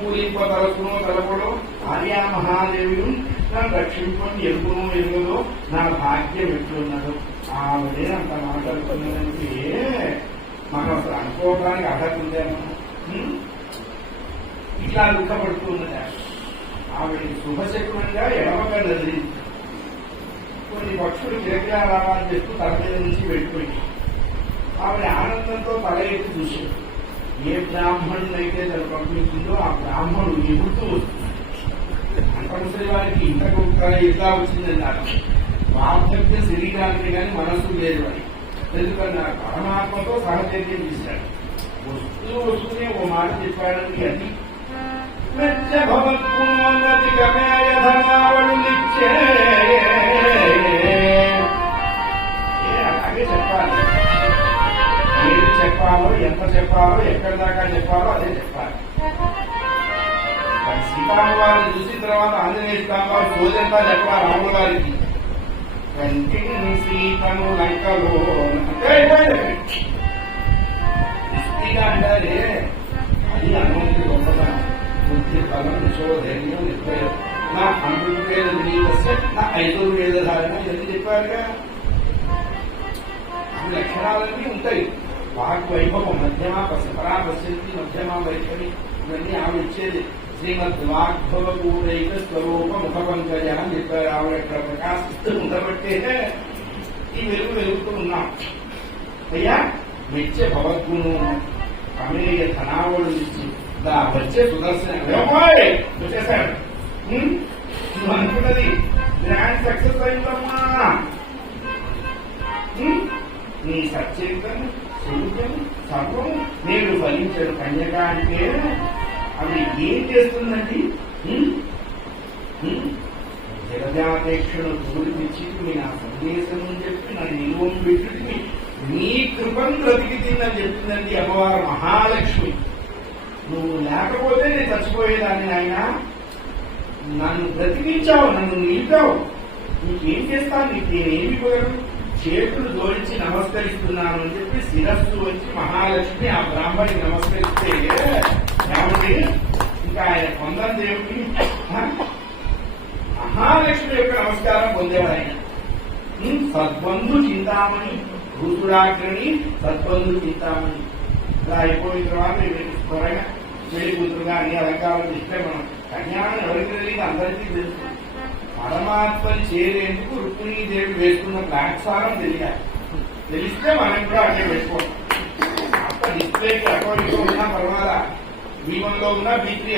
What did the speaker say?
పూరింపదలకును తలపడు ఆర్యా మహాదేవి నన్ను రక్షింపని ఎరుగును ఎరుగుదో నా భాగ్యం ఎట్లున్నదో ఆవిడే అంత మాట్లాడుతున్నదంటే మనం అసలు అనుకోవడానికి అర్హత ఉందేమో. ఇట్లా దుఃఖపడుతున్నది ఆవిడ శుభశకునంగా ఎడమగా నదిలి కొన్ని పక్షులు కిరకిరాలని చెప్తూ తల మీద నుంచి వెళ్ళిపోయి ఆవిడ ఆనందంతో తల ఎత్తి చూశాడు. ఏ బ్రాహ్మణునైతే తను పంపించిందో ఆ బ్రాహ్మణుడు ఎగురుతూ వస్తుంది. అంత ముసలి వారికి ఇంతకు ఇట్లా వచ్చిందన్నారు. వార్ధక్య శరీరానికి కానీ మనస్సు లేదు అని. ఎందుకన్నారు పరమాత్మతో సహచర్యం చేశాడు. వస్తూనే ఓ మాట చెప్పాడానికి అది అలాగే చెప్పాలి. ఏది చెప్పాలో ఎంత చెప్పాలో ఎక్కడి దాకా చెప్పాలో అదే చెప్పాలి. సీతారామ వారిని చూసిన తర్వాత ఆంజనేయ స్వామి వారు సోజంతా చెప్పాలి రాముడు గారికి. సీతను లంకలో అంటారే అది అనుమతి గొప్పతనం. బుద్ధి ఫలం యశోధైర్యం నిర్భయం నా అనువేద వినీవస్య నా ఐదుర్వేదధారణ ఇవన్నీ చెప్పారుగా. అన్ని లక్షణాలన్నీ ఉంటాయి. వాగ్వైభవం మధ్యమా పరా పశ్యంతి మధ్యమా వైఖరి ఇవన్నీ ఆవిడ ఇచ్చేది. శ్రీమద్ వాగ్భవపూరైక స్వరూప ముఖ పంకజ అని చెప్పారు. ఆవిడ ఇక్కడ ప్రకాశిస్తూ ఉండబట్టే ఈ వెలుగు వెలుగుతూ ఉన్నాం. అయ్యా మెచ్చే భవద్గుణు ప్రమేయ ధనావళి నుంచి వచ్చే సుదర్శన వచ్చేసాడు. నువ్వు అనుకున్నది గ్రాండ్ సక్సెస్ అయిందమ్మా. నీ సత్యంతం శౌర్యం సర్వం నేను ఫలించాడు. కన్యక అంటే అవి ఏం చేస్తుందండి? జగజాపేక్షను దూరిపిచ్చి మీ నా సందేశం అని చెప్పి నా నిలువం పెట్టి నీ కృపను బ్రతికిందని చెప్పిందండి అమ్మవారు మహాలక్ష్మి. నువ్వు లేకపోతే నేను చచ్చిపోయేదాన్ని. ఆయన నన్ను బ్రతికించావు, నన్ను నిలిపావు. నీకేం చేస్తాను? నీకు నేనేమి పోయాను? చేతులు జోడించి నమస్కరిస్తున్నాను అని చెప్పి శిరస్సు వచ్చి మహాలక్ష్మి ఆ బ్రాహ్మణికి నమస్కరిస్తే ఏమండి ఇంకా ఆయన పొందని దేవుడికి మహాలక్ష్మి యొక్క నమస్కారం పొందేవాడు ఆయన. సద్బంధు చింతామణి భూతుడాగ్రని సద్బంధు చింతామణి. ఇలా అయిపోయిన తర్వాత త్వరగా పెళ్లి కూతురుగా అన్ని అలంకారాలు ఇస్తే మనం కన్యాన్ని ఎవరికి తెలియదు, అందరికీ తెలుసు. పరమాత్మని చేరేందుకు రుక్మిణీదేవి వేసుకున్న ప్లాట్ఫారం తెలియాలి. తెలిస్తే మనం కూడా అట్టే వేసుకోవాలి. అక్కడ డిస్ప్లేకి అకౌంట్లో ఉన్నా పర్వాలా, B1లో ఉన్నా B3